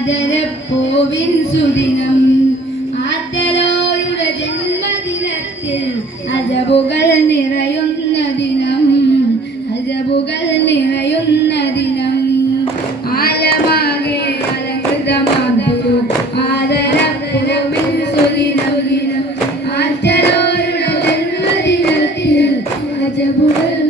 ആദരപ്പോവിൻ സുദിനം. ആത്തലോരുടെ ജന്മദിനത്തിൽ അജബുകൾ നിറയുന്ന ദിനം. അജബുകൾ നിറയുന്ന ദിനം. ആലമാകെ അലങ്കൃതമാകുന്നു ആദരപ്പോവിൻ സുദിനം. ദിനം ജന്മദിനത്തിൽ അജബുകൾ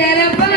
சிறப்பு